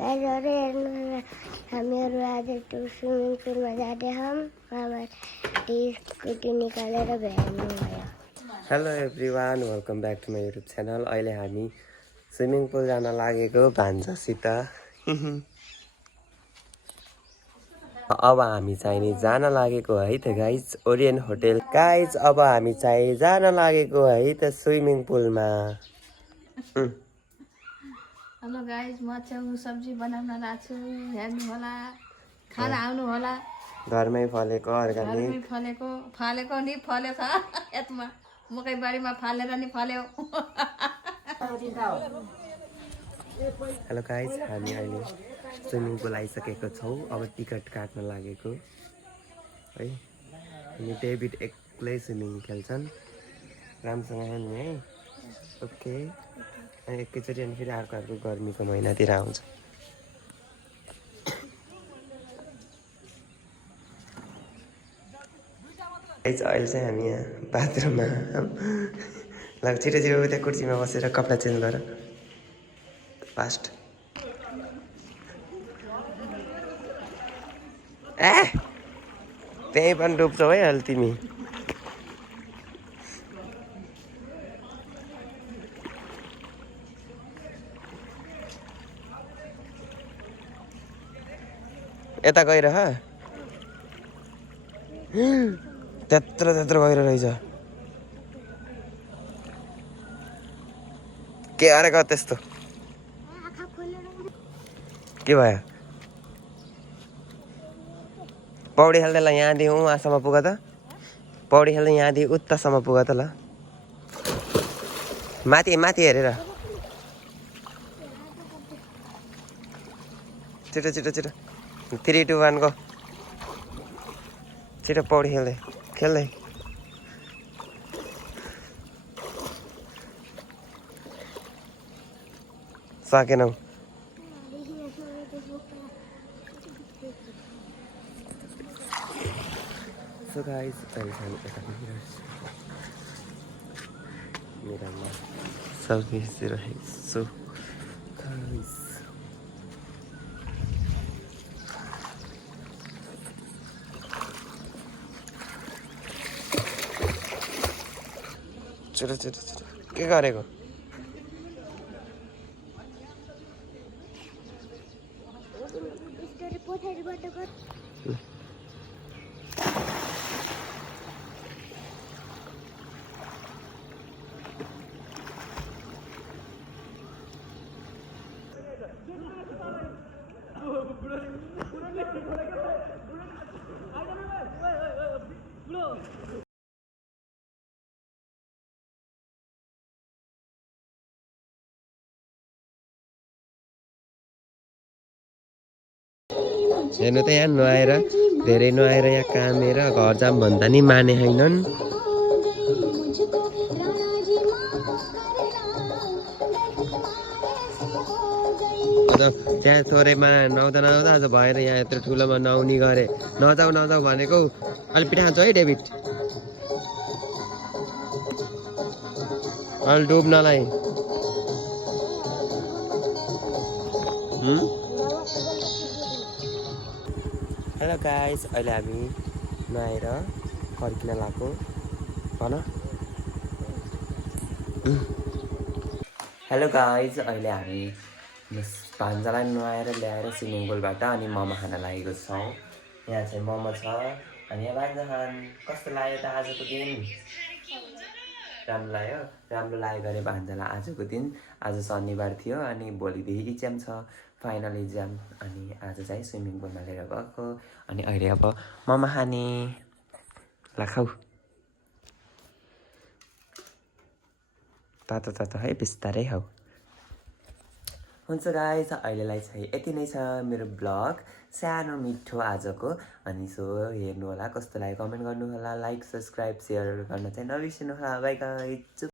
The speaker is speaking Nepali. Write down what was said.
गाइस अरे हामीहरू आज स्विमिङ पुलमा जाँदैछौँ। मामा स्कुटी निकालेर भ्याउनु भयो। Hello everyone, welcome back to my YouTube channel. अहिले हामी स्विमिङ पुल जान लागेको भान्जासित। अब हामी चाहिँ जान लागेको है त गाइज ओरियन होटेल। गाइज अब हामी चाहिँ जान लागेको है त स्विमिङ पुलमा। हेलो गाइज, म चाहिँ सब्जी बनाउन लाग्छु, हेर्नु होला, खाना आउनु होला। घरमै फलेको अर्ग्यानिक फालेको नि फल्यो छ यसमा मकै बारीमा फालेर नि फल्यो। हेलो गाइज, हामी अहिले स्विमिङ पुल आइसकेको छौँ। अब टिकट काट्न लागेको है। अनि डेभिड एक्लै स्विमिङ खेल्छन्, राम्रोसँग हेर्नु है। ओके, अनि एकैचोटि अनि फेरि अर्को गर्मीको महिनातिर आउँछ। अहिले चाहिँ हामी यहाँ बाथरुममा ल छिटो छिटो उता कुर्सीमा बसेर कपडा चेन्ज गर फास्ट। त्यहीँ पनि डुब्छौ है अहिले तिमी। यता गइरह, त्यत्रो त्यत्रो गएर रहेछ। के अरेको त्यस्तो के भयो? पौडी खेल्दैलाई यहाँदेखि उहाँसम्म पुग त। पौडी खेल्दै यहाँदेखि उतासम्म पुग त ल। माथि माथि हेरेर छिटो छिटो छिटो 3, 2, 1 गो। छिटो पौडी खेल्दै खेल्दै। सकेनौ? So guys, अहिले चाहिँ यता मेरामा सेल्फी खिचिरहेको छु गाइस। छिटो छिटो छिटो के गरेको? हेर्नु त यहाँ नुहाएर धेरै नुहाएर यहाँ कामेर घर जाम भन्दा नि माने छैनन्। त्यहाँ थोरैमा नुहाउँदा नुहाउँदा आज भएर यहाँ यत्रो ठुलोमा नुहाउने गरे। नजाऊ नजाऊ भनेको अलि पिठा खान्छौ है डेभिड, अलि डुब्नलाई। हेलो गाइस, अहिले हामी नुहाएर फर्किन लाग्यो भन। हेलो गाइस, अहिले हामी भान्जालाई नुहाएर ल्याएर स्विमिङ पुलबाट अनि मोमो खान लागेको छौँ। यहाँ चाहिँ मोमो छ अनि यहाँ भान्जा खान। कस्तो लाग्यो त आजको दिन? राम्रो लाग्यो? राम्रो लाग्यो गरे भान्जालाई आजको दिन। आज शनिबार थियो अनि भोलिदेखि इक्जाम छ, फाइनल इक्जाम। अनि आज चाहिँ स्विमिङ पुलमा लिएर गएको। अनि अहिले अब मोमो खाने ला खाऊ। तातो तातो है, बिस्तारै खाऊ। हुन्छ गाइस, अहिलेलाई चाहिँ यति नै छ मेरो ब्लग, सानो मिठो आजको। अनि सो हेर्नु होला, कस्तो लाग्यो कमेन्ट गर्नु होला, लाइक सब्सक्राइब सेयर गर्न चाहिँ नबिर्सिनु होला। By guys.